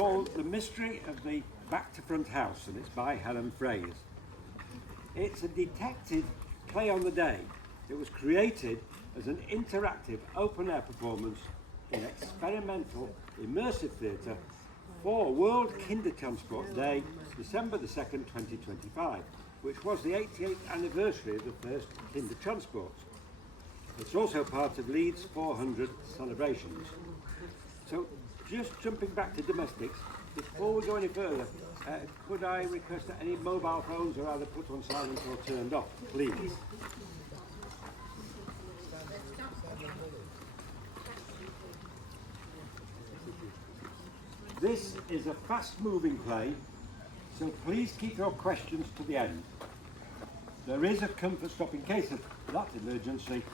called The Mystery of the Back to Front House, and it's by Helen Fraise. It's a detective play on the day. It was created as an interactive open-air performance in experimental immersive theatre for World Kindertransport Day, December the 2nd, 2025, which was the 88th anniversary of the first Kindertransport. It's also part of Leeds 400 celebrations. So, just jumping back to domestics, before we go any further, could I request that any mobile phones are either put on silent or turned off, please? This is a fast-moving play, so please keep your questions to the end. There is a comfort stop in case of that emergency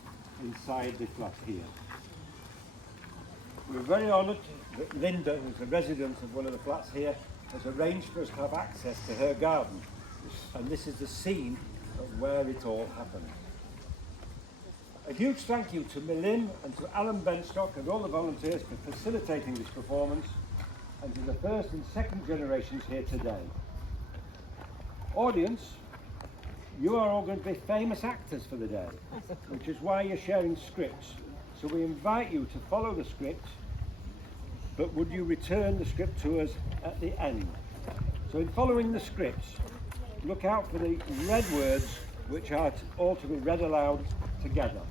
inside the flat here. We're very honoured that Linda, who's a resident of one of the flats here, has arranged for us to have access to her garden. And this is the scene of where it all happened. A huge thank you to Millim and to Alan Benstock and all the volunteers for facilitating this performance, and to the first and second generations here today. Audience, you are all going to be famous actors for the day, which is why you're sharing scripts. So we invite you to follow the script, but would you return the script to us at the end? So in following the scripts, look out for the red words, which are all to be read aloud together.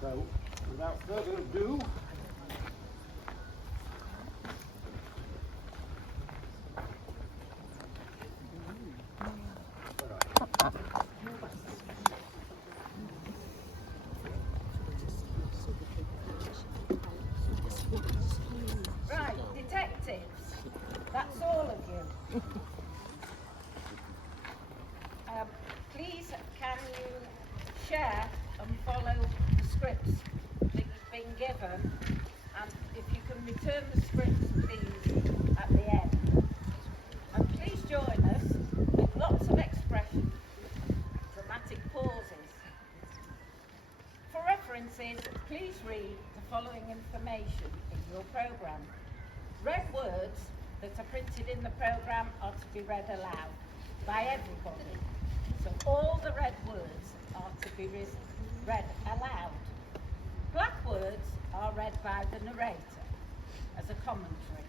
So without further ado, right, detectives, that's all of you. Please, can you share and follow the scripts that you've been given, and if you can return the scripts, please, at the end. And please join us with lots of expression, dramatic pauses. For references, please read the following information in your programme. Red words that are printed in the programme are to be read aloud by everybody. So all the red words are to be read aloud. Black words are read by the narrator as a commentary.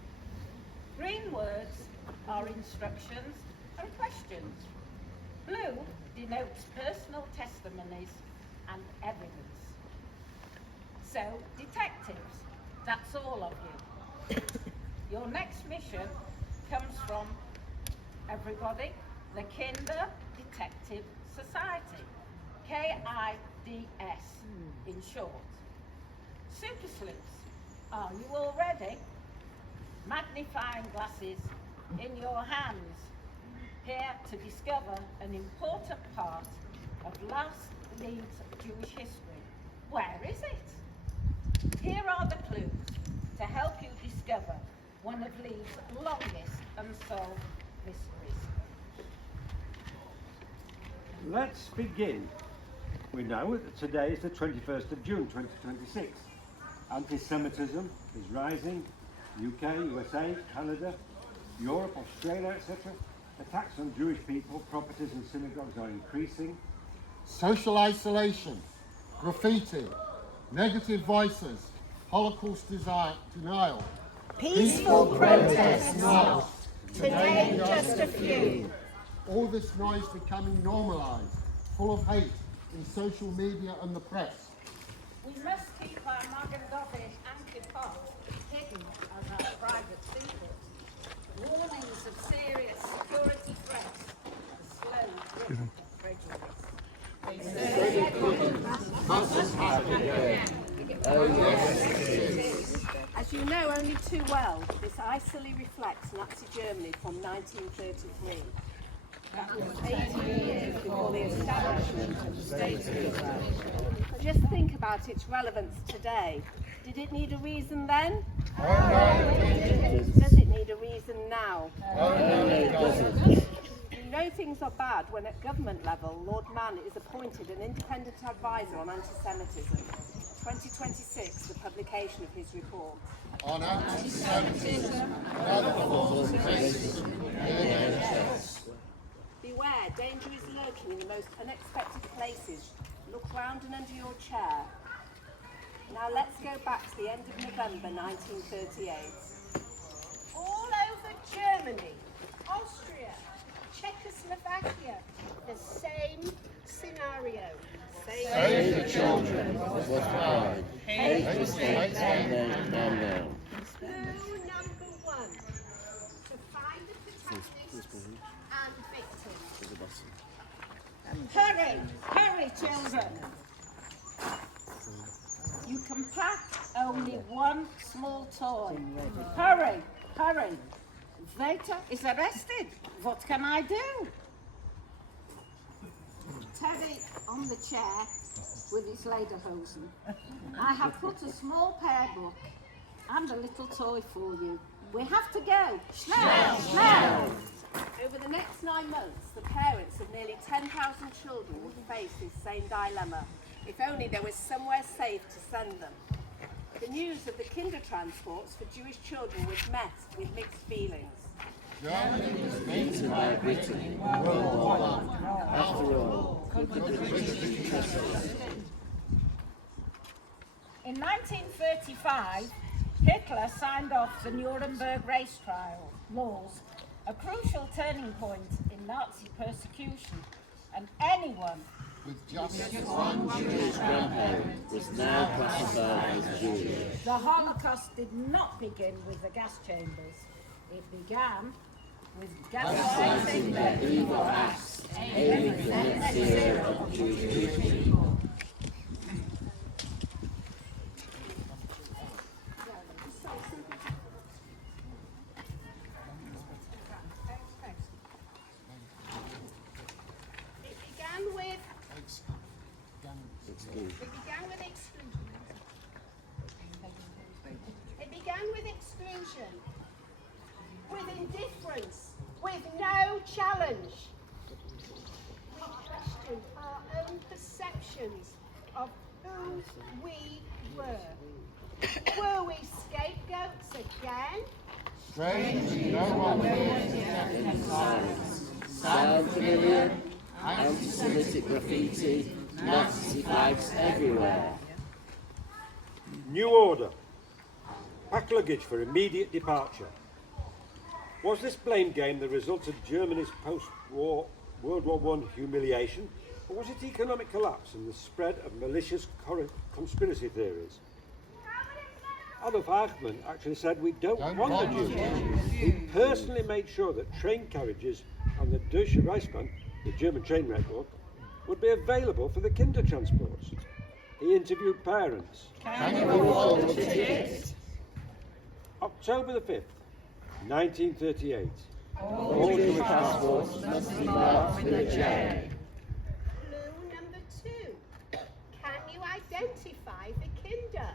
Green words are instructions and questions. Blue denotes personal testimonies and evidence. So, detectives, that's all of you. Your next mission comes from everybody, the Kinder Detective Society, KIDS in short. Super sleuths, are you all ready? Magnifying glasses in your hands, here to discover an important part of last Leeds Jewish history. Where is it? Here are the clues to help you discover one of Leeds' longest unsolved mysteries. let's begin. We know that today is the 21st of June 2026. Anti-Semitism is rising. UK, USA, Canada, Europe, Australia, etc. Attacks on Jewish people, properties and synagogues are increasing. Social isolation, graffiti, negative voices, Holocaust denial, Peaceful protests not, today just a few. all this noise becoming normalised, full of hate in social media and the press. We must keep our Magen David anti-pot hidden as our private secrets. Warnings of serious security threats, the slow grip of prejudice. As you know only too well, this icily reflects Nazi Germany from 1933. That was 80 years before the establishment of the State of Israel. But just think about its relevance today. Did it need a reason then? Oh, no, it didn't. Does it need a reason now? Oh, no, it doesn't. You know things are bad when at government level, Lord Mann is appointed an independent advisor on anti-Semitism. 2026, the publication of his report. On anti-Semitism and other forms of racism in the NHS. Beware, danger is lurking in the most unexpected places. Look round and under your chair. Now let's go back to the end of November 1938. All over Germany, Austria, Czechoslovakia, the same scenario. Save the children was mine. Hate was hate and then. Clue number 1. To find the protagonists and victims. Hurry, hurry, children. You can pack only one small toy. Hurry, hurry. Vater is arrested. What can I do? Teddy on the chair with his lederhosen. I have put a small prayer book and a little toy for you. We have to go. Schnell, schnell. Over the next 9 months, the parents of nearly 10,000 children would face this same dilemma. If only there was somewhere safe to send them. The news of the Kindertransports for Jewish children was met with mixed feelings. Germany was beaten by Britain in World War I. After all, could the British be trusted? In 1935, Hitler signed off the Nuremberg race trial laws, a crucial turning point in Nazi persecution, and anyone With just one Jewish grandparent was now classified as Jewish. The Holocaust did not begin with the gas chambers. It began with Gaslighting their evil acts, aiming for net zero of Jewish people. It began with exclusion, with indifference, with no challenge. We questioned our own perceptions of who we were. Were we scapegoats again? Strangely, no one fears death in silence. Sound familiar? Anti-Semitic graffiti, Nazi flags everywhere. New order. Pack luggage for immediate departure. Was this blame game the result of Germany's post-war World War I humiliation, or was it economic collapse and the spread of malicious conspiracy theories? Adolf Eichmann actually said, "We don't want the Jews." He personally made sure that train carriages on the Deutsche Reichsbahn, the German train network, would be available for the Kindertransports. He interviewed parents. Can you afford a ticket? October the 5th, 1938. All Jewish passports must be marked with a J. Clue number 2. Can you identify the Kinder?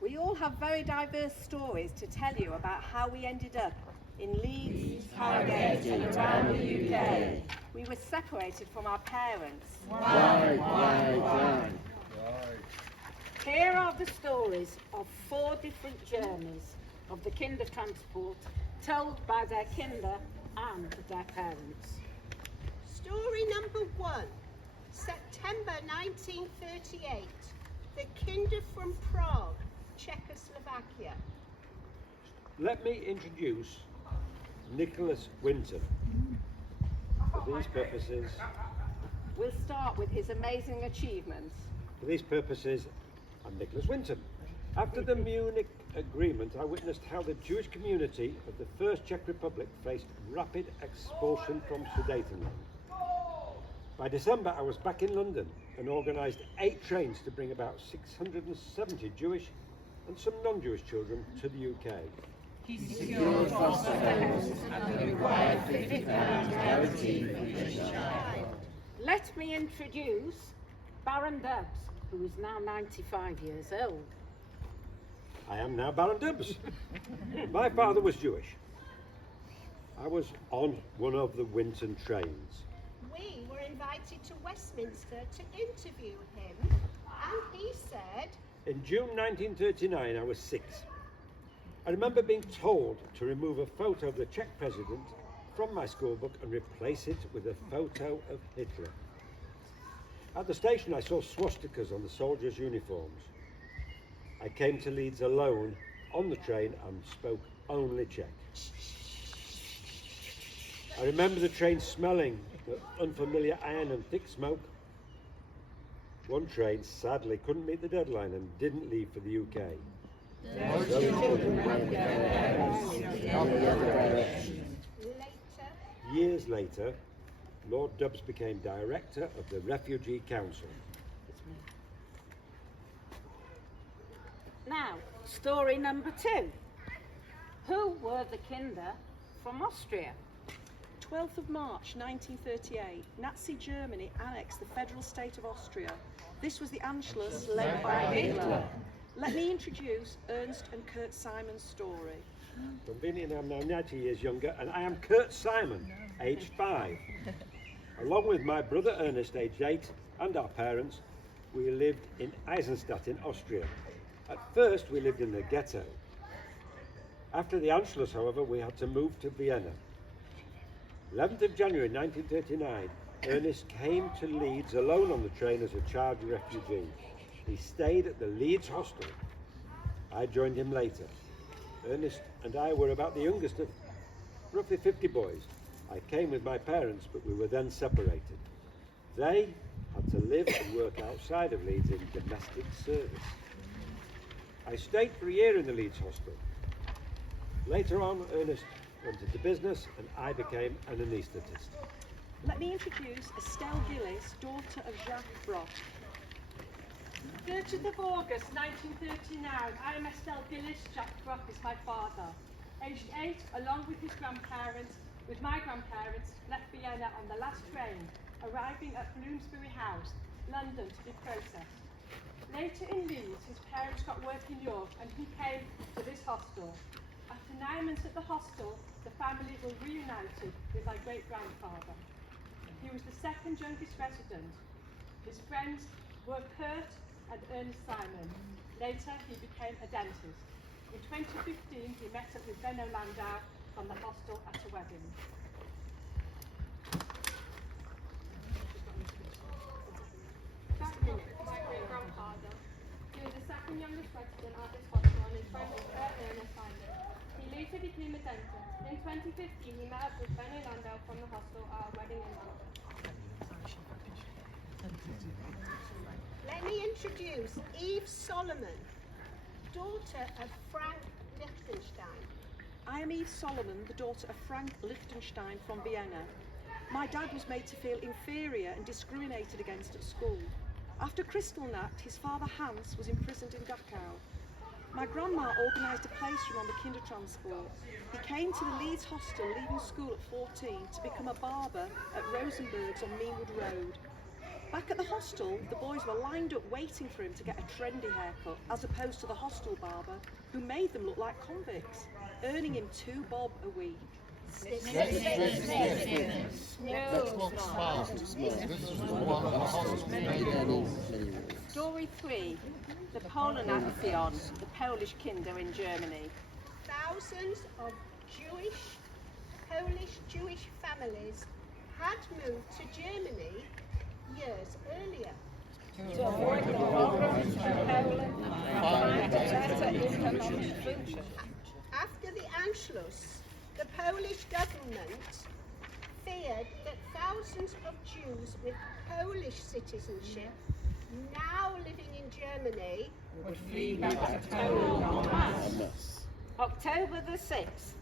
We all have very diverse stories to tell you about how we ended up in Leeds, Harrogate, and around the UK. We were separated from our parents. Why? Here are the stories of 4 different journeys of the Kindertransport told by their kinder and their parents. Story number 1. September 1938. The Kinder from Prague, Czechoslovakia. Let me introduce Nicholas Winton. For these purposes, We'll start with his amazing achievements. I'm Nicholas Winton. After the Munich Agreement, I witnessed how the Jewish community of the First Czech Republic faced rapid expulsion from Sudetenland. By December, I was back in London and organised 8 trains to bring about 670 Jewish and some non-Jewish children to the UK. He secured foster homes and the required £50 guarantee for each child. Let me introduce Baron Dubs, who is now 95 years old. I am now Baron Dubs. My father was Jewish. I was on one of the Winton trains. We were invited to Westminster to interview him, and he said, In June 1939, I was 6. I remember being told to remove a photo of the Czech president from my school book and replace it with a photo of Hitler. At the station, I saw swastikas on the soldiers' uniforms. I came to Leeds alone on the train and spoke only Czech. I remember the train smelling the unfamiliar iron and thick smoke. One train sadly couldn't meet the deadline and didn't leave for the UK. Years later, Lord Dubbs became director of the Refugee Council. Now, story number 2. Who were the Kinder from Austria? 12th of March 1938, Nazi Germany annexed the federal state of Austria. This was the Anschluss led by Hitler. Let me introduce Ernst and Kurt Simon's story. Conveniently, I'm now 90 years younger, and I am Kurt Simon, aged 5. Along with my brother Ernest, aged 8, and our parents, we lived in Eisenstadt in Austria. At first, we lived in the ghetto. After the Anschluss, however, we had to move to Vienna. 11th of January 1939, Ernest came to Leeds alone on the train as a child refugee. He stayed at the Leeds hostel. I joined him later. Ernest and I were about the youngest of roughly 50 boys. I came with my parents, but we were then separated. They had to live and work outside of Leeds in domestic service. I stayed for a year in the Leeds hostel. Later on, Ernest went into business and I became an anaesthetist. Let me introduce Estelle Gillis, daughter of Jacques Brock. 30th of August 1939, I am Estelle Gillis, Jacques Brock is my father. Aged 8, along with my grandparents, left Vienna on the last train, arriving at Bloomsbury House, London, to be processed. Later in Leeds, his parents got work in York and he came to this hostel. After 9 months at the hostel, the family were reunited with my great-grandfather. He was the second youngest resident. His friends were Kurt and Ernest Simon. Later, he became a dentist. In 2015, he met up with Benno Landau from the hostel at a wedding. Jack Brock, my great-grandfather. He was the second youngest resident at this hostel and his friend was Ernest Simon. He later became a dentist. In 2015, he met up with Benno Landau from the hostel at a wedding in London. Let me introduce Eve Solomon, daughter of Frank Liechtenstein. I am Eve Solomon, the daughter of Frank Liechtenstein from Vienna. My dad was made to feel inferior and discriminated against at school. After Kristallnacht, his father Hans was imprisoned in Dachau. My grandma organised a place for him on the Kindertransport. He came to the Leeds hostel, leaving school at 14 to become a barber at Rosenberg's on Meanwood Road. Back at the hostel, the boys were lined up waiting for him to get a trendy haircut, as opposed to the hostel barber, who made them look like convicts, earning him £2 bob a week. Story 3. The Polonation, the Polish Kinder in Germany. Thousands of Polish Jewish families had moved to Germany years earlier. To avoid the pogroms in Poland and find a better economic future. After the Anschluss, the Polish government feared that thousands of Jews with Polish citizenship now living in Germany Would flee back to Poland en masse. October the 6th,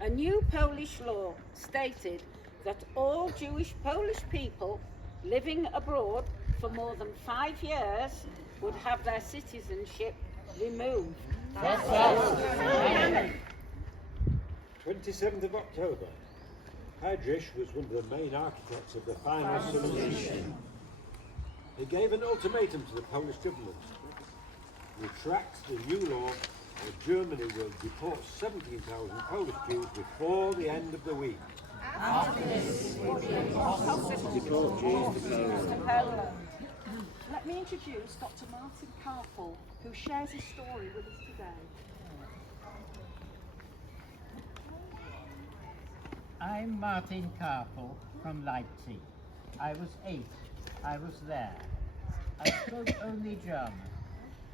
a new Polish law stated that all Jewish Polish people living abroad for more than 5 years would have their citizenship removed. 27th of October. Heydrich was one of the main architects of the final solution. He gave an ultimatum to the Polish government. Retract the new law or Germany will deport 17,000 Polish Jews before the end of the week. Let Let me introduce Dr. Martin Carpel, who shares his story with us today. I'm Martin Karpel from Leipzig. I was 8. I was there. I spoke only German.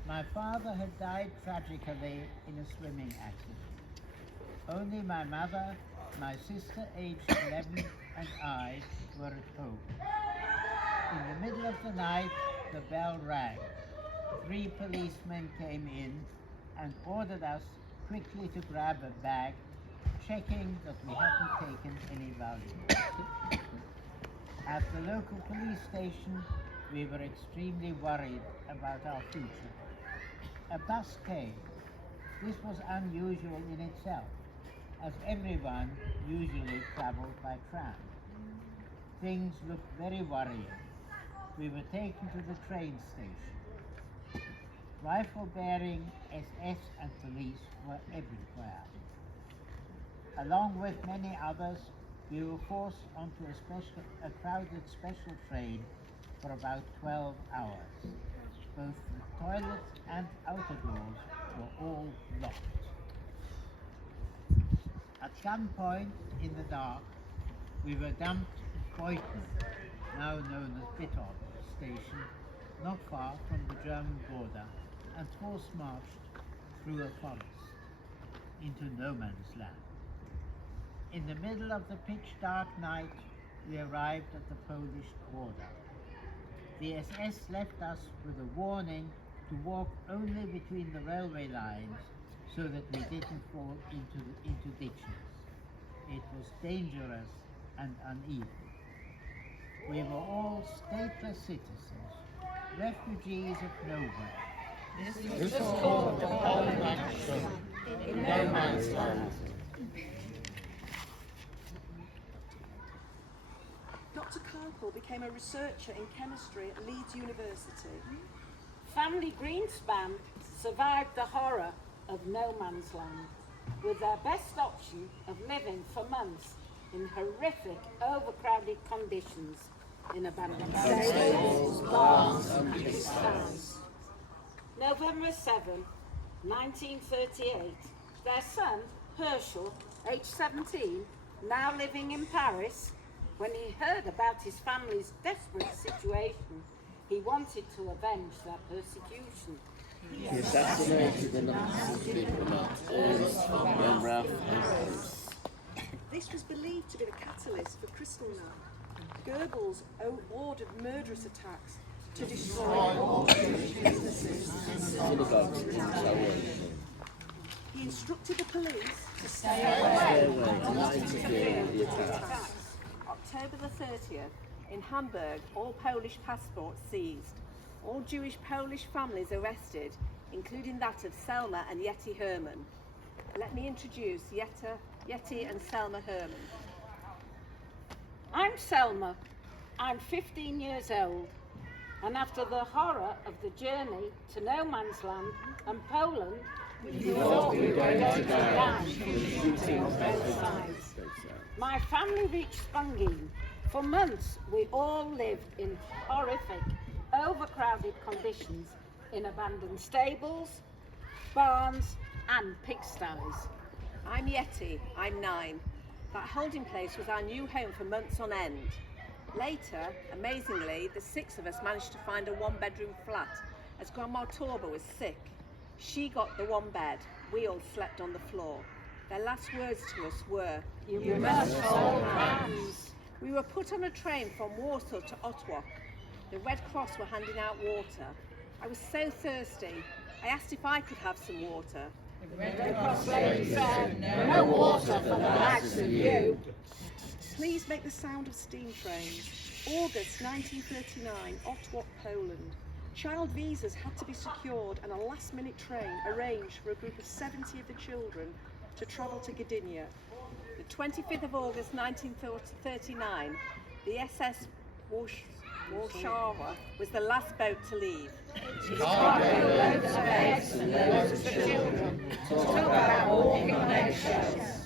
My father had died tragically in a swimming accident. Only my mother, my sister aged 11 and I were at home. In the middle of the night, the bell rang. 3 policemen came in and ordered us quickly to grab a bag, checking that we hadn't taken any valuables. At the local police station, we were extremely worried about our future. A bus came. This was unusual in itself, as everyone usually traveled by tram. Things looked very worrying. We were taken to the train station. Rifle-bearing SS and police were everywhere. Along with many others, we were forced onto a crowded special train for about 12 hours. Both the toilets and outer doors were all locked. At gunpoint in the dark, we were dumped at Beuthen, now known as Bittorf station, not far from the German border, and force-marched through a forest into no man's land. In the middle of the pitch-dark night, we arrived at the Polish border. The SS left us with a warning to walk only between the railway lines so that we didn't fall into ditches. It was dangerous and uneven. We were all stateless citizens, refugees of nowhere. This is called the Helen action in no man's land. Dr. Carpel became a researcher in chemistry at Leeds University. Family Greenspan survived the horror of no man's land with their best option of living for months in horrific, overcrowded conditions in abandoned stables, barns and pigsties. November 7, 1938, their son, Herschel, aged 17, now living in Paris, when he heard about his family's desperate situation, he wanted to avenge their persecution. He assassinated the Nazi diplomat Ernst von Raff and Fraise. This was believed to be the catalyst for Kristallnacht. Goebbels ordered murderous attacks to destroy all Jewish businesses. Synagogues in Salvation. He instructed the police to stay Stay away away and not interfere in the attacks. October the 30th, in Hamburg, all Polish passports seized. All Jewish Polish families arrested, including that of Selma and Yeti Herman. Let me introduce Yeti and Selma Herman. I'm Selma. I'm 15 years old. And after the horror of the journey to no man's land and Poland, we thought we were going to die shooting on both sides. My family reached Spangin. For months, we all lived in horrific, overcrowded conditions in abandoned stables, barns, and pigsties. I'm Yeti, I'm 9. That holding place was our new home for months on end. Later, amazingly, the 6 of us managed to find a 1-bedroom flat as Grandma Torba was sick. She got the 1 bed, we all slept on the floor. Their last words to us were, You must hold hands. We were put on a train from Warsaw to Otwock. The Red Cross were handing out water. I was so thirsty, I asked if I could have some water. The Red Cross lady said, no water for the likes of you. Please make the sound of steam trains. August 1939, Otwock, Poland. Child visas had to be secured and a last-minute train arranged for a group of 70 of the children to travel to Gdynia. The 25th of August 1939, the SS Warszawa was the last boat to leave. Cargo loads of eggs and loads of children. Talk about walking on eggshells.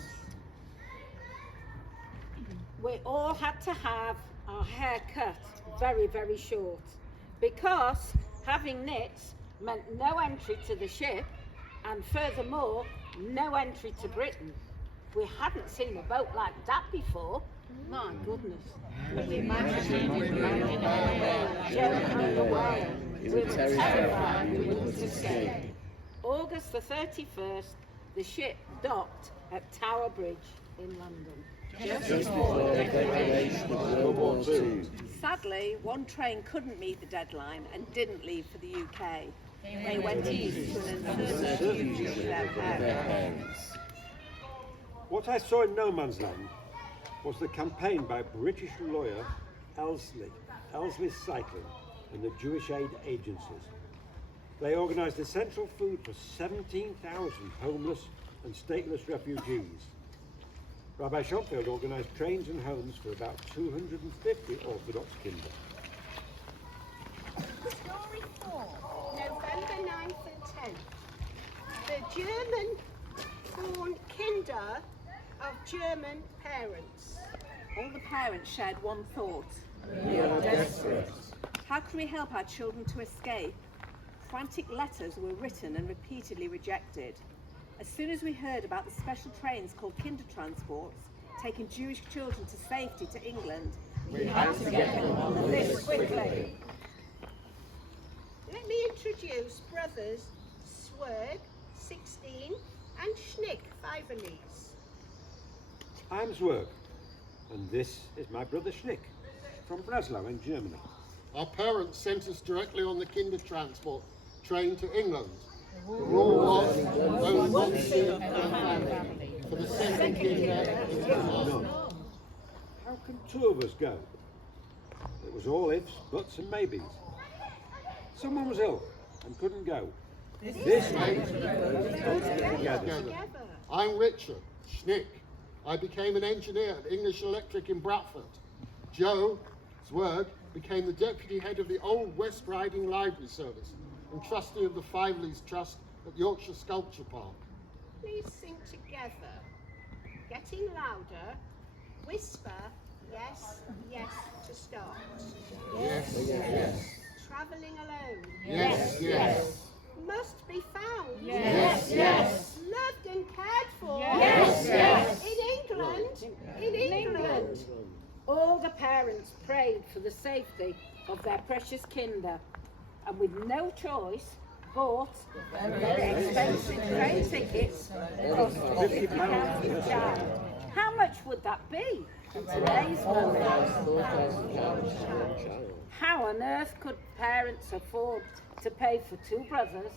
We all had to have our hair cut very, very short. because having nits meant no entry to the ship and furthermore no entry to Britain. We hadn't seen a boat like that before. My goodness. We were terrified we wouldn't escape. August the 31st, the ship docked at Tower Bridge in London. Just before the declaration of World War II. Sadly, one train couldn't meet the deadline and didn't leave for the UK. They went east to an uncertain future with their parents. What I saw in no man's land was the campaign by British lawyer Elsley Cycling and the Jewish aid agencies. They organised essential food for 17,000 homeless and stateless refugees. Rabbi Schonfeld organised trains and homes for about 250 Orthodox kinder. Story 4, November 9th and 10th. The German-born kinder of German parents. All the parents shared one thought. We are desperate. How can we help our children to escape? Frantic letters were written and repeatedly rejected. As soon as we heard about the special trains called kinder transports, taking Jewish children to safety to England, we had to get them on the list quickly. Let me introduce brothers Swerg, 16, and Schnick, 5 Elise. I'm Zwerg, and this is my brother Schnick from Breslau in Germany. Our parents sent us directly on the kinder transport train to England. The rule was only one student per family. For the second kinder, it was none. How can two of us go? It was all ifs, buts and maybes. Someone was ill and couldn't go. This meant both together. I'm Richard Schnick. I became an engineer at English Electric in Bradford. Joe Zwerg became the deputy head of the Old West Riding Library Service and trustee of the Fiveleys Trust at Yorkshire Sculpture Park. Please sing together. Getting louder, whisper, yes, yes to start. Yes, yes. Travelling alone. Yes, yes. Must be found. Yes, yes. Loved and cared for. Yes, yes. In England. All the parents prayed for the safety of their precious kinder and with no choice bought very expensive train tickets cost £50 each child. How much would that be in today's money? How on earth could parents afford to pay for 2 brothers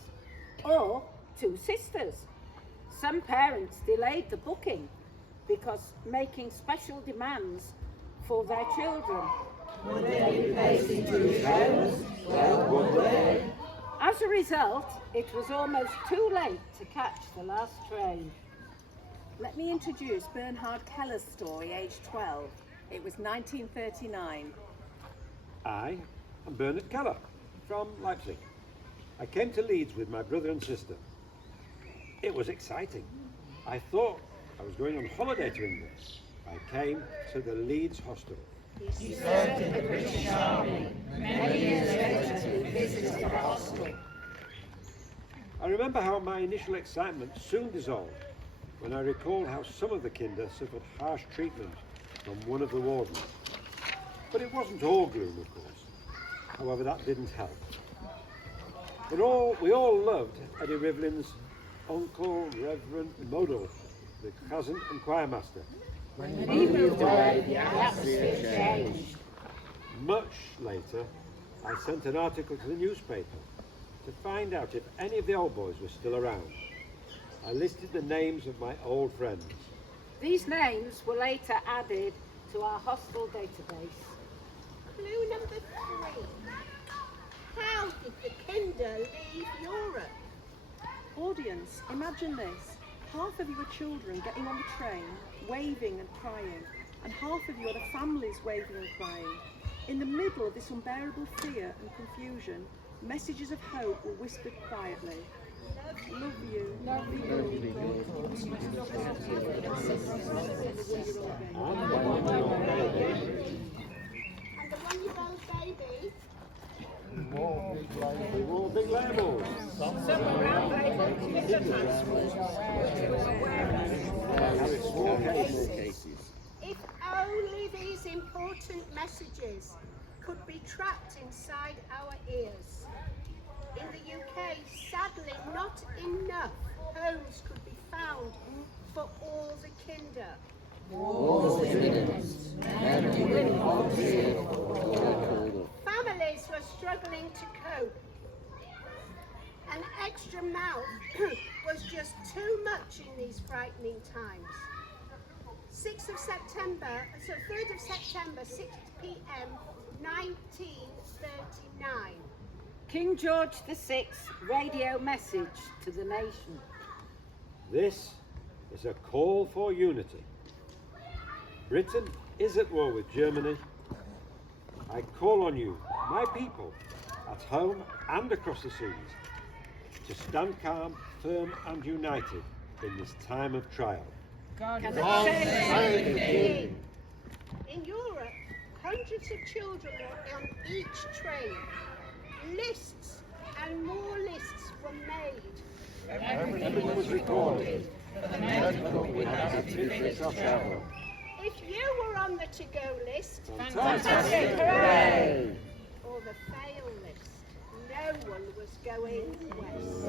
or 2 sisters? Some parents delayed the booking because making special demands for their children. Would they be placed in Jewish homes? Well, would they? As a result, it was almost too late to catch the last train. Let me introduce Bernhard Keller's story, aged 12. It was 1939. I am Bernard Keller from Leipzig. I came to Leeds with my brother and sister. It was exciting. I thought I was going on holiday to England. I came to the Leeds hostel. He served in the British Army. Many years later, he visited the hostel. I remember how my initial excitement soon dissolved when I recalled how some of the kinder suffered harsh treatment from one of the wardens. But it wasn't all gloom, of course. However, that didn't help. But we all loved Eddie Rivlin's Uncle Reverend Model, the cousin and choir master. When he moved away, the atmosphere changed. Much later, I sent an article to the newspaper to find out if any of the old boys were still around. I listed the names of my old friends. These names were later added to our hostel database. Clue number 3. How did the kinder leave Europe? Audience, imagine this. Half of you are children getting on the train, waving and crying, and half of you are the families waving and crying. In the middle of this unbearable fear and confusion, messages of hope were whispered quietly. Love you. Love you. And the 1-year-old baby? We wore big labels. Small cases. If only these important messages could be trapped inside our ears. In the UK, sadly, not enough homes could be found for all the kinder. Families were struggling to cope. An extra mouth was just too much in these frightening times. 3rd of September, 6 p.m. 1939. King George VI radio message to the nation. This is a call for unity. Britain is at war with Germany. I call on you, my people, at home and across the seas, to stand calm, firm and united in this time of trial. In Europe, hundreds of children were on each train. Lists and more lists were made. Everything was recorded. If you were on the to-go list, Fantastic! Hooray! Or the fail list, no one was going west.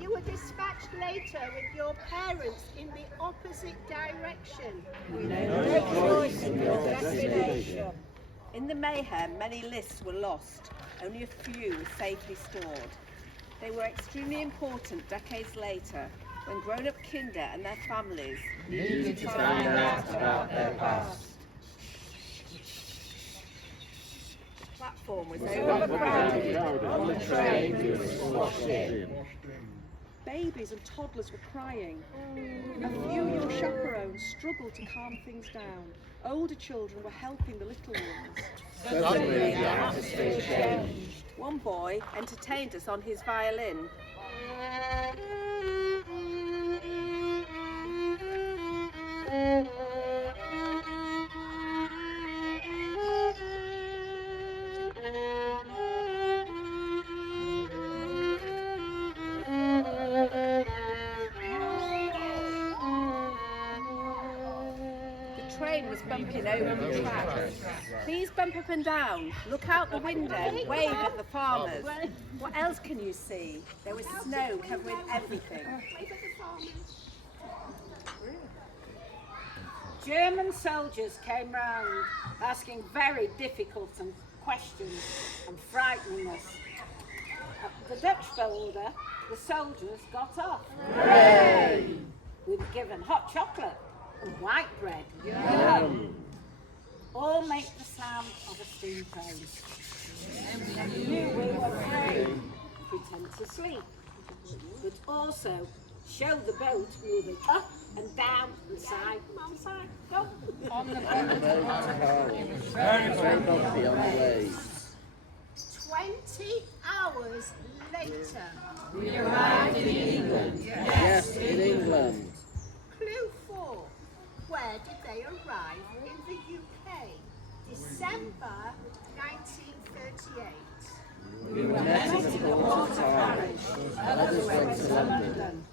You were dispatched later with your parents in the opposite direction. No choice in your destination. In the mayhem, many lists were lost. Only a few were safely stored. They were extremely important decades later, when grown-up kinder and their families needed to find out about their past. The platform was overcrowded. On the train, we were squashed in. Babies and toddlers were crying. A few young chaperones struggled to calm things down. Older children were helping the little ones. Suddenly, the atmosphere changed. One boy entertained us on his violin. The train was bumping over the tracks. Please bump up and down. Look out the window. Wave at the farmers. What else can you see? There was snow covering everything. German soldiers came round asking very difficult questions and frightening us. At the Dutch border, the soldiers got off. Hooray! We were given hot chocolate and white bread. Yum. All make the sound of a steam train. We knew we were free, pretend to sleep, but also show the boat moving up and down and side to side. Go. On the boat. It was very bumpy on the waves. 20 hours later. We arrived in England. Yes, in England. Clue 4. Where did they arrive in the UK? December 1938. We were met at the port of Paris. Others went to London.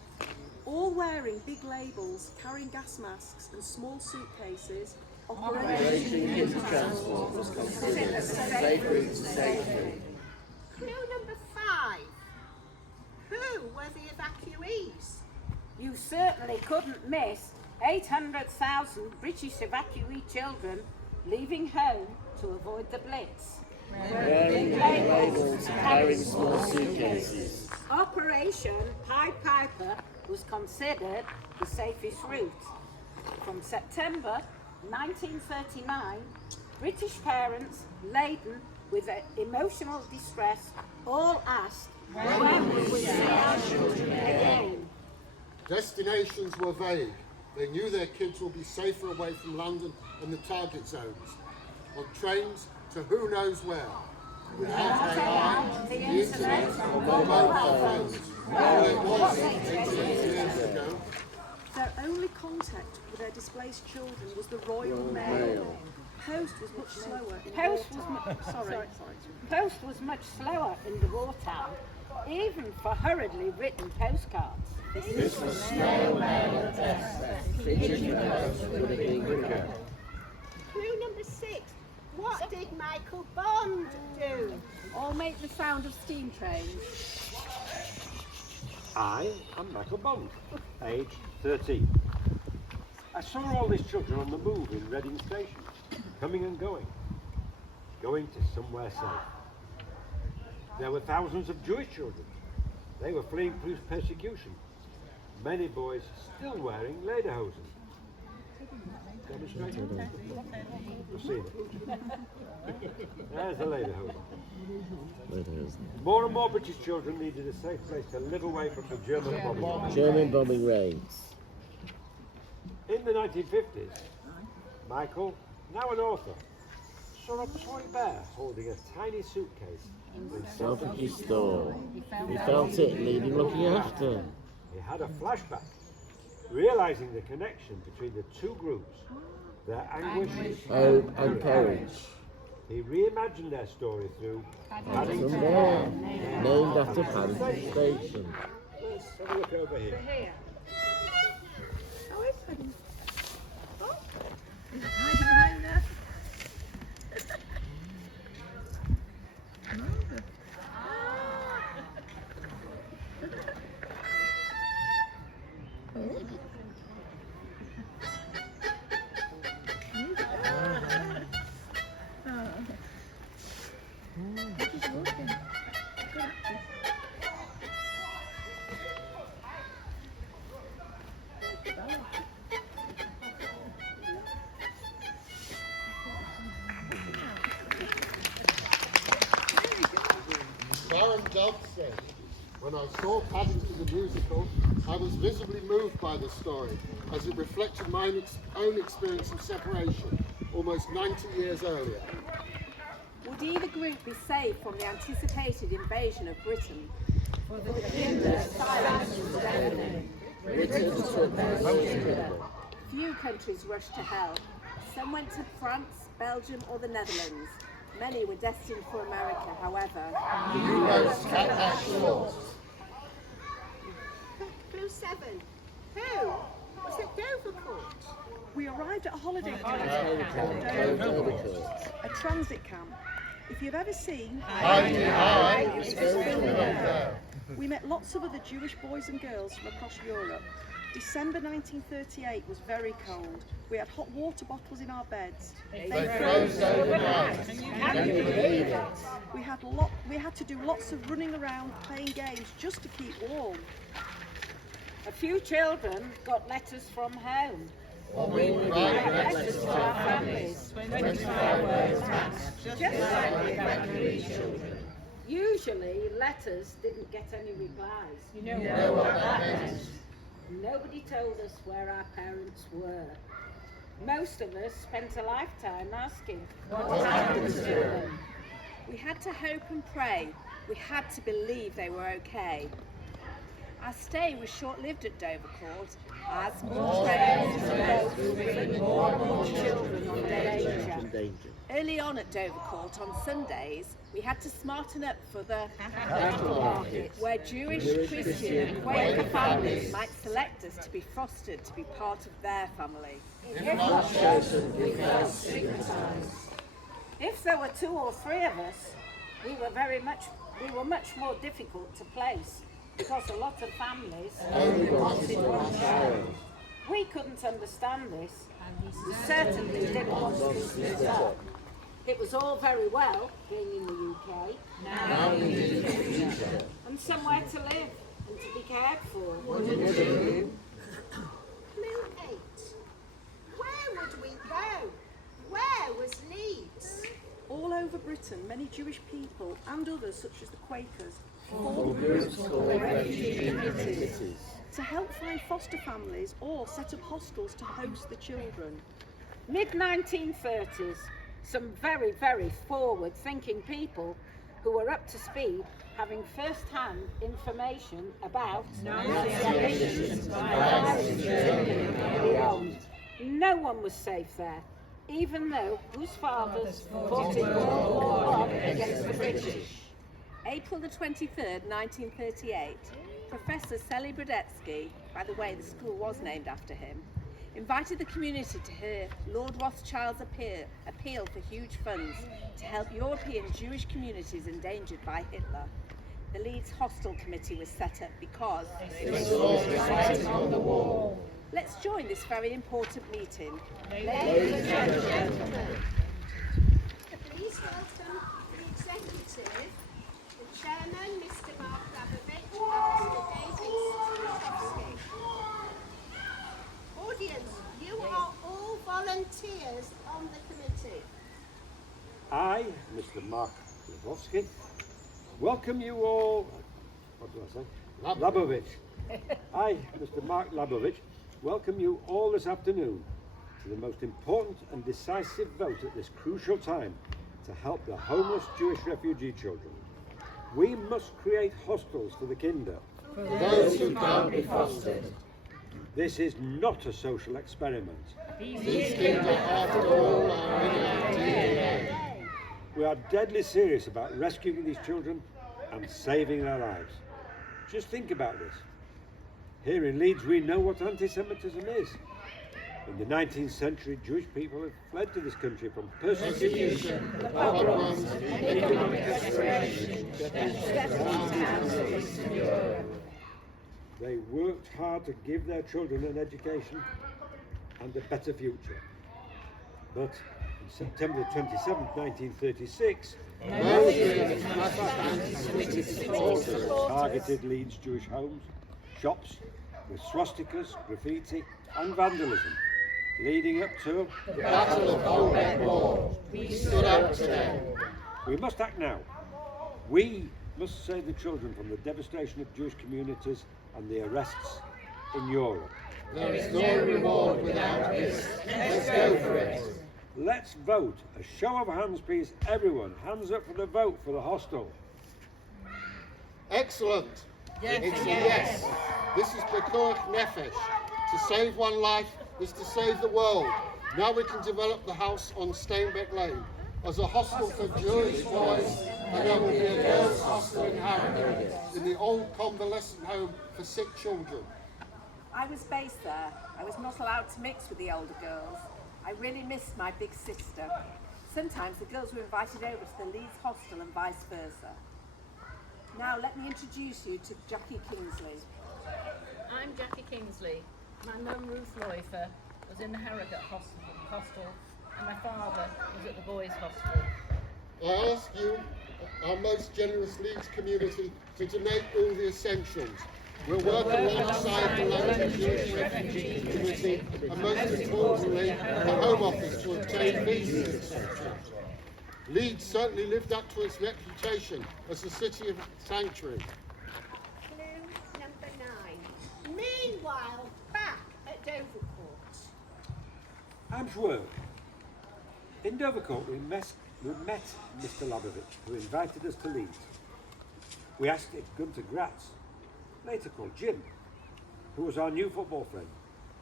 All wearing big labels, carrying gas masks and small suitcases. Operation Kids Transport was considered a safe route to safety. Clue number 5. Who were the evacuees? You certainly couldn't miss 800,000 British evacuee children leaving home to avoid the Blitz. Wearing big labels, carrying small suitcases. Operation Pied Piper was considered the safest route. From September 1939, British parents laden with emotional distress all asked when we would see our children again. Destinations were vague. They knew their kids would be safer away from London and the target zones, on trains to who knows where. Without AI, the internet, or mobile phones, well, it was 18 years ago. Their only contact with their displaced children was the Royal Mail. Post was much slower in wartime. Post was much slower in the wartime, even for hurriedly written postcards. This was snail mail at best. Pigeon post would have been quicker. Clue number 6. What did Michael Bond do? All make the sound of steam trains. I am Michael Bond, age 13. I saw all these children on the move in Reading Station, coming and going to somewhere safe. There were thousands of Jewish children. They were fleeing persecution. Many boys still wearing lederhosen. Demonstration? You've seen it. There's a lederhosen. More and more British children needed a safe place to live away from the German bombing. German bombing raids. In the 1950s, Michael, now an author, saw a toy bear holding a tiny suitcase in Selfridge's store. He felt it needed looking after. He had a flashback, realizing the connection between the two groups, their anguish, Hope and courage. He reimagined their story through Paddington Bear, named after Paddington Station. Let's have a look over here. Here. Oh, it's hiding. Oh. Hiding behind there. Baron Dove said, when I saw Paddington the musical, I was visibly moved by the story, as it reflected my own experience of separation, almost 90 years earlier. Would either group be safe from the anticipated invasion of Britain? For the defenders, silence was deafening. Britain took their most critical. Few countries rushed to help. Some went to France, Belgium or the Netherlands. Many were destined for America, however. The U.S. cut that short. Clue 7. Who was at Dovercourt? We arrived at a holiday camp, Dovercourt. a transit camp. If you've ever seen we met lots of other Jewish boys and girls from across Europe. December 1938 was very cold. We had hot water bottles in our beds. They froze overnight. Can you believe it? We had to do lots of running around, playing games just to keep warm. A few children got letters from home. We would write Letters to our families. 25 words max, just like the factory children. Usually, letters didn't get any replies. You know what that meant? Nobody told us where our parents were. Most of us spent a lifetime asking what happened to them. We had to hope and pray. We had to believe they were okay. Our stay was short-lived at Dovercourt, as more trains and boats bring more and more children from danger. Early on at Dovercourt on Sundays, we had to smarten up for the market, where Jewish, Christian and Quaker families might select us to be fostered to be part of their family. If not chosen, we felt stigmatized. If there were 2 or 3 of us, we were much more difficult to place, because a lot of families Only wanted one child. We couldn't understand this. We certainly didn't want to split up. It was all very well being in the UK. Now we needed a future. And somewhere to live and to be cared for. What did we do? Clue 8. Where would we go? Where was Leeds? All over Britain, many Jewish people and others, such as the Quakers, For formed groups called refugee communities. to help find foster families or set up hostels to host the children. Mid-1930s, some very, very forward-thinking people who were up to speed having first-hand information about Nazi beyond. No one was safe there, even though whose fathers fought in World War I against the British. April the 23rd, 1938, Professor Sally Brodetsky, by the way the school was named after him, invited the community to hear Lord Rothschild's appeal for huge funds to help European Jewish communities endangered by Hitler. The Leeds Hostel Committee was set up because It was writing on the wall. Let's join this very important meeting. Ladies and gentlemen, please welcome the executive, the chairman, Mr. Mark Labovich, and Mr. David Stokowski. Audience, you are all volunteers on the committee. I, Mr. Mark Labovsky, welcome you all. What do I say? Labovich. I, Mr. Mark Labovich, welcome you all this afternoon to the most important and decisive vote at this crucial time to help the homeless Jewish refugee children. We must create hostels for the kinder. For those who can't be fostered. This is not a social experiment. These kinder, after all, are in our DNA. We are deadly serious about rescuing these children and saving their lives. Just think about this. Here in Leeds, we know what anti-Semitism is. In the 19th century, Jewish people have fled to this country from persecution, Pogroms, economic desperation, They worked hard to give their children an education and a better future. But on September 27, 1936, targeted Leeds Jewish homes, shops, with swastikas, graffiti and vandalism, leading up to the Battle of Holbeck Moor. We stood up today. We must act now. We must save the children from the devastation of Jewish communities and the arrests in Europe. There is no reward without risk. Let's go for it. Let's vote. A show of hands, please. Everyone, hands up for the vote for the hostel. Excellent. It's a yes. This is Pekuach Nefesh. To save one life is to save the world. Now we can develop the house on Steinbeck Lane as a hostel for Jewish boys, and there will be a girls' hostel in Harrogate, in the old convalescent home for sick children. I was based there. I was not allowed to mix with the older girls. I really missed my big sister. Sometimes the girls were invited over to the Leeds hostel and vice versa. Now let me introduce you to Jackie Kingsley. I'm Jackie Kingsley. My mum Ruth Loifer was in the Harrogate hostel and my father was at the boys' hostel. I ask you, our most generous Leeds community, to donate all the essentials. We'll work alongside the London Jewish Refugee Committee and most importantly, the Home Office to obtain visas. Leeds certainly lived up to its reputation as a city of sanctuary. Clue number 9. Meanwhile, back at Dovercourt. I'm sure. In Dovercourt, we met Mr. Labovich, who invited us to Leeds. We asked if Gunter Gratz, later called Jim, who was our new football friend,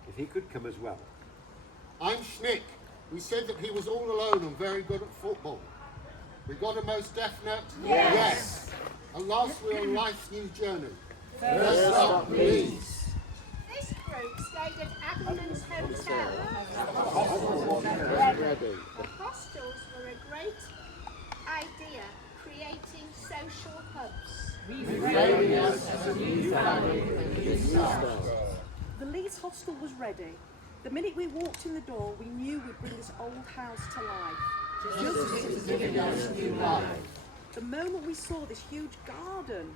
if he could come as well. I'm Schnick. We said that he was all alone and very good at football. We got a most definite yes. And last we're on life's new journey. First up, Leeds. This group stayed at Ackerman's Hotel. The hostels were a great idea, creating social hubs. Framing us as a new family with new stars. The Leeds hostel was ready. The minute we walked in the door, we knew we'd bring this old house to life. Justice is giving us new life. The moment we saw this huge garden,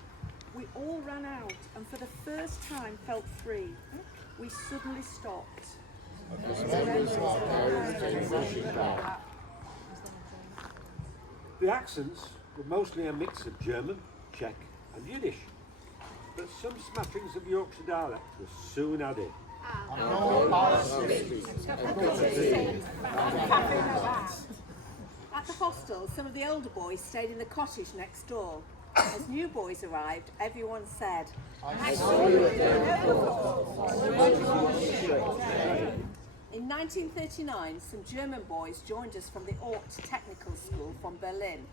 we all ran out and for the first time felt free. We suddenly stopped. The accents were mostly a mix of German, Czech and Yiddish, but some smatterings of Yorkshire dialect were soon added. At the hostel, some of the older boys stayed in the cottage next door. As new boys arrived, everyone said, I saw you at the In 1939, some German boys joined us from the Ort Technical School from Berlin.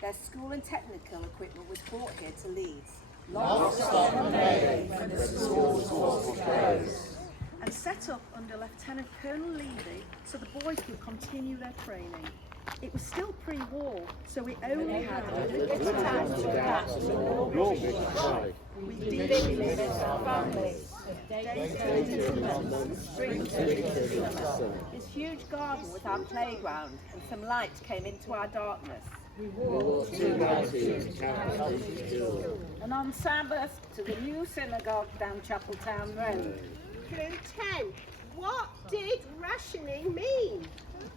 Their school and technical equipment was brought here to Leeds. And set up under Lieutenant Colonel Levy so the boys could continue their training. It was still pre-war, so we only had a little time to adapt to normal life. We deeply missed our families. This huge garden was our playground, and some light came into our darkness. And on Sabbath to the new synagogue down Chapeltown Road. Clue 10. What did rationing mean?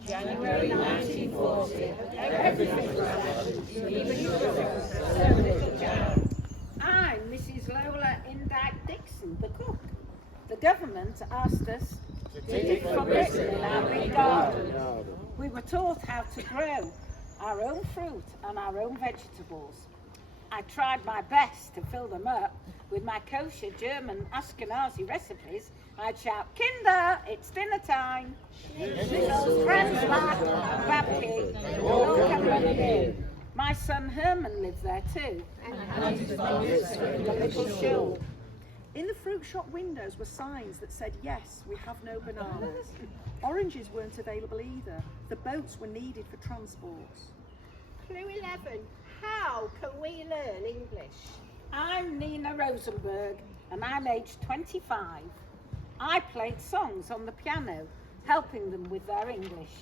January 1940. Everything was rationed, even sugar. So little jam. I'm Mrs. Lola Indike Dixon, the cook. The government asked us to dig for Britain in our big garden. We were taught how to grow our own fruit and our own vegetables. I tried my best to fill them up with my kosher German Ashkenazi recipes. I'd shout, "Kinder, it's dinner time!" Friends laugh and Babke, all come running in. My son Herman lives there too. And the little shul. In the fruit shop windows were signs that said, "Yes, we have no bananas." Oranges weren't available either. The boats were needed for transport. Clue 11. How can we learn English? I'm Nina Rosenberg and I'm aged 25. I played songs on the piano, helping them with their English.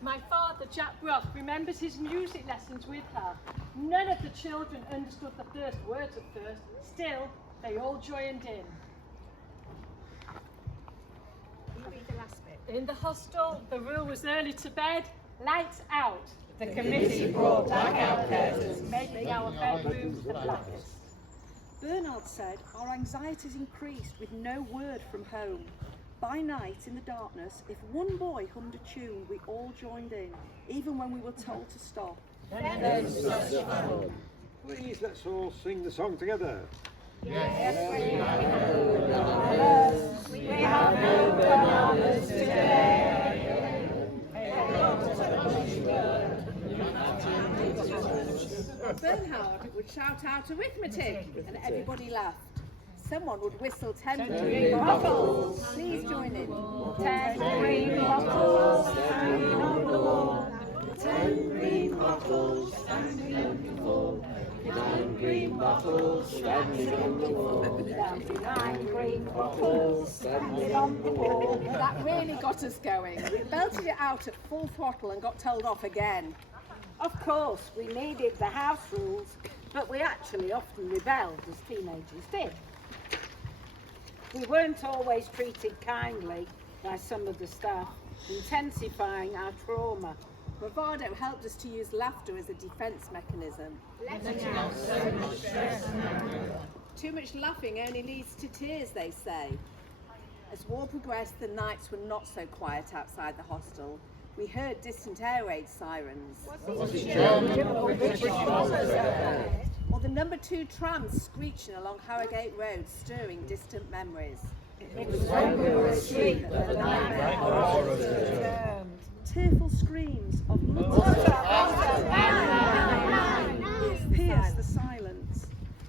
My father, Jack Brock, remembers his music lessons with her. None of the children understood the first words at first. Still, they all joined in. You read the last bit. In the hostel, the rule was early to bed, lights out. The committee brought blackout curtains, making our bedrooms the blackest. Bernard said our anxieties increased with no word from home. By night, in the darkness, if one boy hummed a tune, we all joined in, even when we were told to stop. Please, let's all sing the song together. We have no bananas today. Bernhard would shout out arithmetic, and everybody laughed. Someone would whistle 10 green bottles. Please join in. 10 green bottles standing on the wall. 10 green bottles standing on the wall. 9 green bottles standing on the wall. 9 green bottles standing on the wall. That really got us going. We belted it out at full throttle and got told off again. Of course, we needed the house rules, but we actually often rebelled as teenagers did. We weren't always treated kindly by some of the staff, intensifying our trauma. Bravado helped us to use laughter as a defence mechanism. Too much laughing only leads to tears, they say. As war progressed, the nights were not so quiet outside the hostel. We heard distant air raid sirens. Or the number 2 trams screeching along Harrogate Road, stirring distant memories. It was when we were asleep that the nightmare horrors returned. Tearful screams of pierced the silence.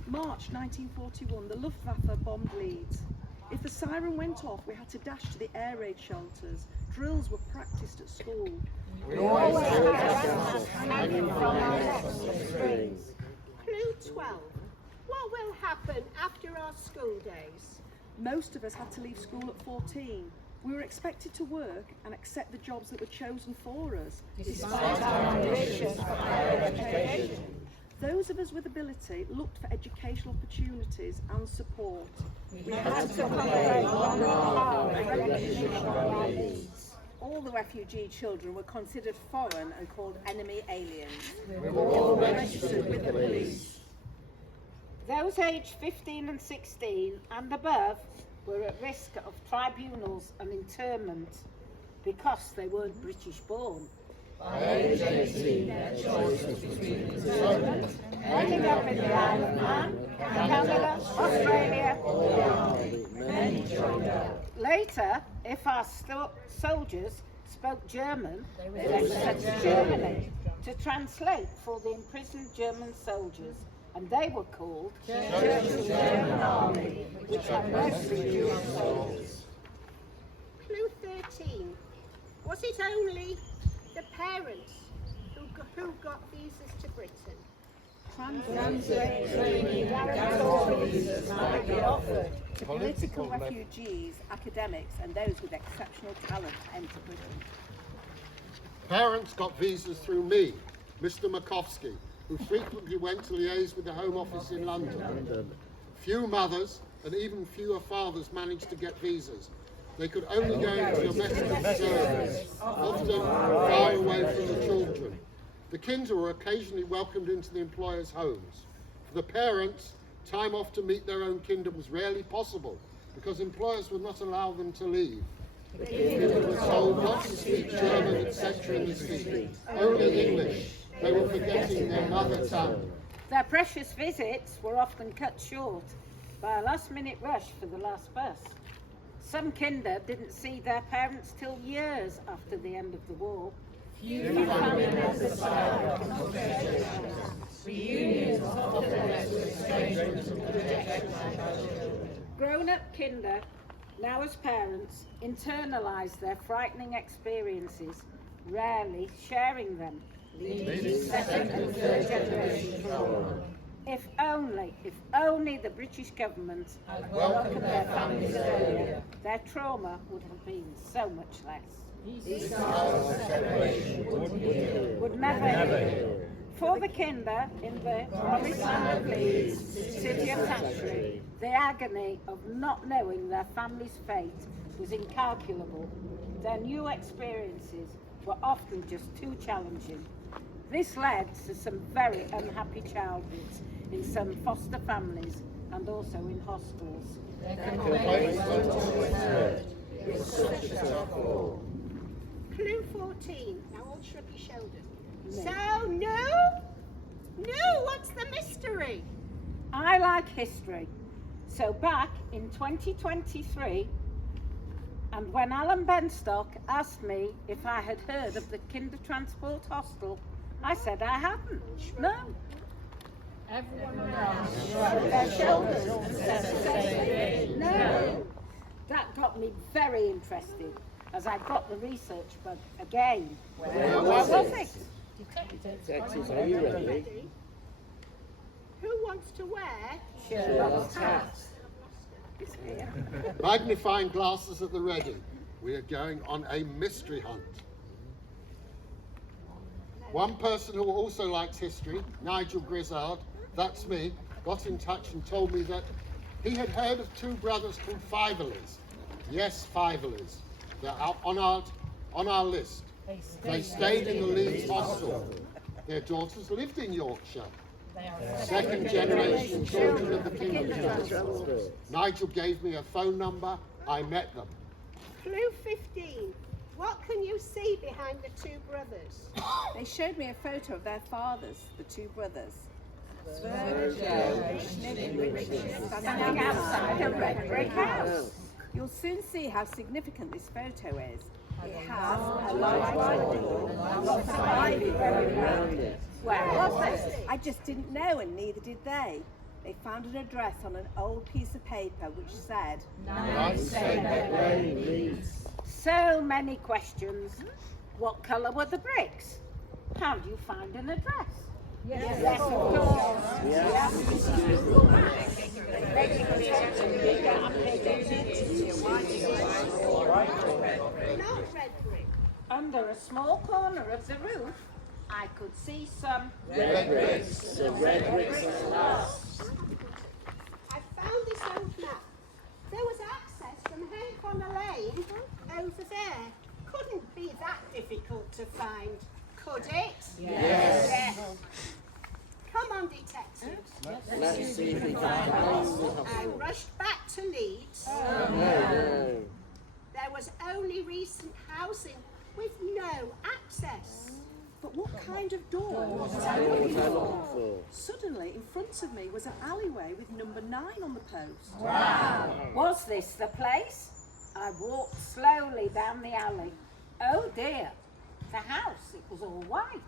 March 1941, the Luftwaffe bombed Leeds. If the siren went off, we had to dash to the air raid shelters. Drills were practiced at school. We always had our hanging from our necks with strings. Clue 12. What will happen after our school days? Most of us had to leave school at 14. We were expected to work and accept the jobs that were chosen for us, despite our ambition for higher education. Those of us with ability looked for educational opportunities and support. We had to play long and hard for recognition of our needs. All the refugee children were considered foreign and called enemy aliens. We were all registered with the police. Those aged 15 and 16 and above were at risk of tribunals and internment because they weren't British born. By age 18, their choice was between internment, ending up in the Isle of Man, Canada, Australia, or the army. Many joined up. Later, if our soldiers spoke German, they were sent to Germany to translate for the imprisoned German soldiers, and they were called Churchill's German Army, which had mostly Jewish soldiers. Clue 13. Was it only the parents who got visas to Britain? Translate training, guarantor visas might be offered to political refugees, academics, and those with exceptional talent to enter Britain. Parents got visas through me, Mr. Makovsky, who frequently went to liaise with the Home Office in London. Few mothers and even fewer fathers managed to get visas. They could only go into domestic service, often far away from the children. The kinder were occasionally welcomed into the employers' homes. For the parents, time off to meet their own kinder was rarely possible because employers would not allow them to leave. The kinder were told not to speak German, etc. in the street, only English. They were forgetting their mother tongue. Their precious visits were often cut short by a last-minute rush for the last bus. Some kinder didn't see their parents till years after the end of the war. Few family members died of complications. Reunions often led to estrangement and rejection by children. Grown-up kinder, now as parents, internalise their frightening experiences, rarely sharing them, leading to second and third generation trauma. If only the British government had welcomed their families earlier, their trauma would have been so much less. These scars of separation Would never heal. For the kinder in the promised land of Leeds, city of Sanctuary, the agony of not knowing their family's fate was incalculable. Their new experiences were often just too challenging. This led to some very unhappy childhoods in some foster families and also in hostels. Clue 14. Now all shrug your shoulders. So, no, what's the mystery? I like history. So back in 2023, and when Alan Benstock asked me if I had heard of the Kinder Transport Hostel, I said I hadn't. No. Everyone around Shrugged their shoulders and said the same thing. No. That got me very interested as I got the research bug again. Where was it? Detectives, are you ready? Who wants to wear Sherlock's hat. Magnifying glasses at the ready. We are going on a mystery hunt. One person who also likes history, Nigel Grizzard, that's me, got in touch and told me that he had heard of two brothers called Fivelers. Yes, Fivelers. They're on our list. They stayed in the Leeds hostel. Their daughters lived in Yorkshire. Second generation children of the Kinder. Nigel gave me a phone number. I met them. Clue 15. What can you see behind the two brothers? They showed me a photo of their fathers, the two brothers. Standing outside a red brick house. You'll soon see how significant this photo is. It has a large white door and lots of ivy growing around it. Where was it? I just didn't know, and neither did they. They found an address on an old piece of paper which said, So many questions. What colour were the bricks? How do you find an address? Yes, of course. Not red brick. Under a small corner of the roof, I could see some Red bricks. The red bricks at last. I found this old map. There was access from Hayconnor Lane over there. Couldn't be that difficult to find, could it? Yes. Come on, detectives. Let's see if we can find the I rushed back to Leeds. No. There was only recent housing with no access. But what kind of door was What I was looking I for? looking for? Suddenly, in front of me was an alleyway with number 9 on the post. Was this the place? I walked slowly down the alley. Oh dear, the house, it was all white.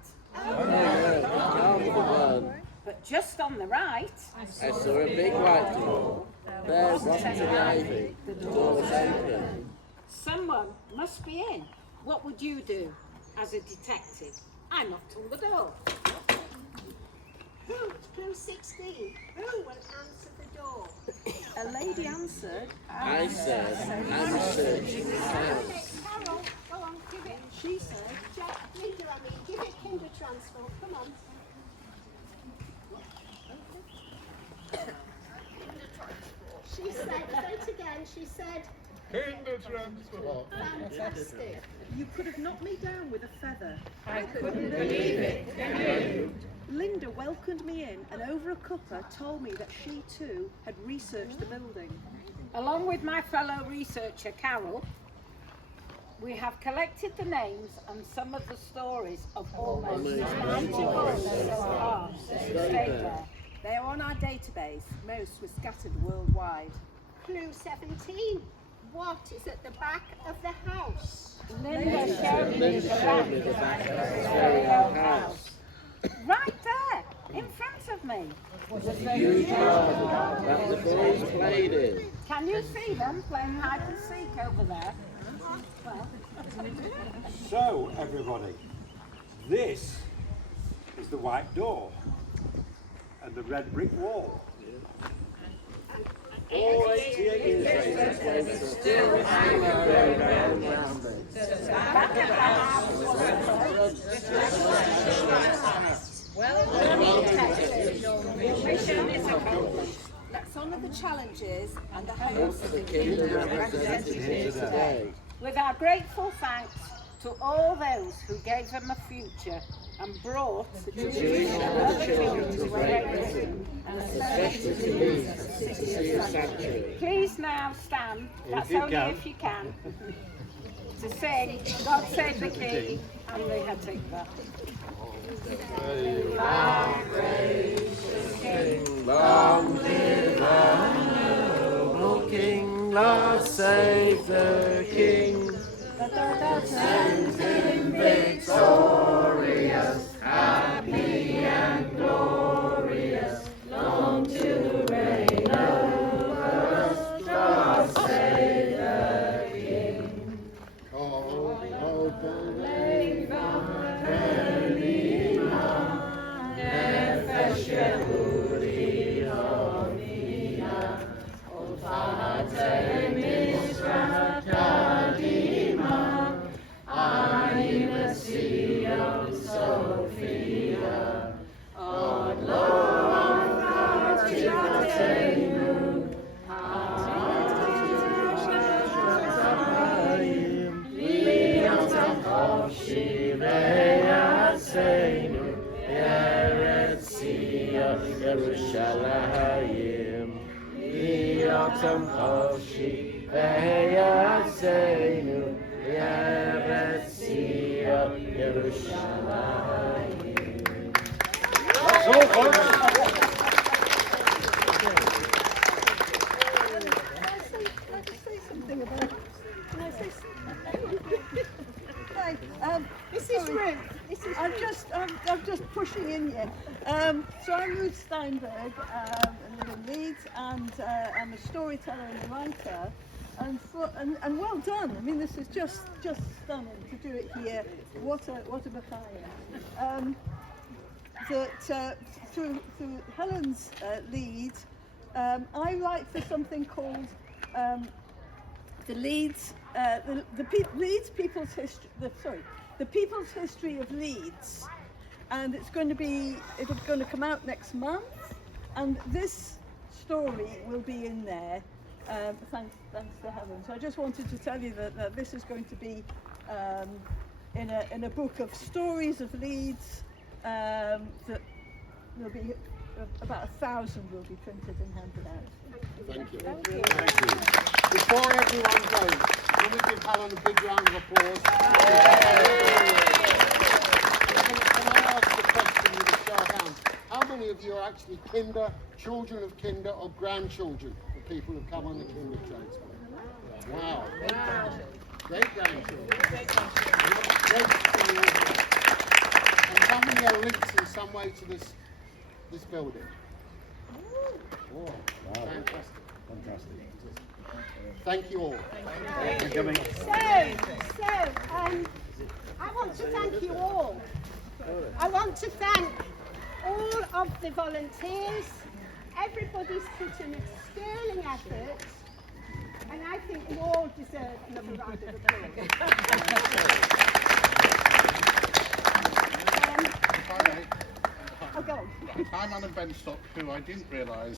But just on the right, I saw a big white door. There, rotting ivy. The door was open. someone must be in. What would you do as a detective? I knocked on the door. Clue 16. Who will answer the door? A lady answered. I said, I'm searching the house. Carol, go on, give it. She said, Jack, Linda, give it Kinder Transfer. Come on. She said, say it again, she said, Kinder Transfer. fantastic. you could have knocked me down with a feather. I couldn't believe it. Linda welcomed me in and over a cuppa told me that she too had researched the building. Along with my fellow researcher Carol, we have collected the names and some of the stories of almost 90 coroner's so far that have stayed there. They are on our database. Most were scattered worldwide. Clue 17. What is at the back of the house? Linda showed me the back of this very old house. Right there, in front of me. Was a Huge garden that the boys played in. Can you see them playing hide and seek over there? Well, So, everybody, this is the white door and the red brick wall. All 88 years later, Still hanging around it. back of the house was well done, detective. Your mission is accomplished. Let's honour the challenges and the hopes of the Kingdom kingdom represented here today. With our grateful thanks to all those who gave them a future and brought the Jewish and other children to Great Britain, and Especially to me, to see a sanctuary. Please now stand, that's you only can. if you can, to sing God Save the King and the Hatikva. Long live our noble King, Lord save the King. Send him victorious, happy and glorious, long to reign over us, God save the King. Oh, Yerushalayim, Liyotam Hoshi, Ve'yaseinu, Yeretz Sion, Yerushalayim. that's all, folks. Can I say something about? Can I say something? Hi, This is Ruth. I'm just pushing in here. So I'm Ruth Steinberg, I live in Leeds, and I'm a storyteller and a writer. And well done. I mean, this is just stunning to do it here. What a b'chayim. Through Helen's lead, I write for something called the Leeds, Leeds People's History. The People's History of Leeds, and it's going to come out next month, and this story will be in there. Thanks to Helen. So I just wanted to tell you that this is going to be in a book of stories of Leeds. That there'll be about 1,000 will be printed and handed out. Thank you. Thank you. Before everyone goes, can we give Helen a big round of applause? actually children of kinder or grandchildren of people who come on the kinder trains. Wow. Great grandchildren. And how many are linked in some way to this building? Wow. Fantastic. Thank you all. Thanks for coming. I want to thank you all. I want to thank all of the volunteers. Everybody's put in a sterling effort, and I think you all deserve another round of applause. Go on. I'm Alan Benstock, who I didn't realise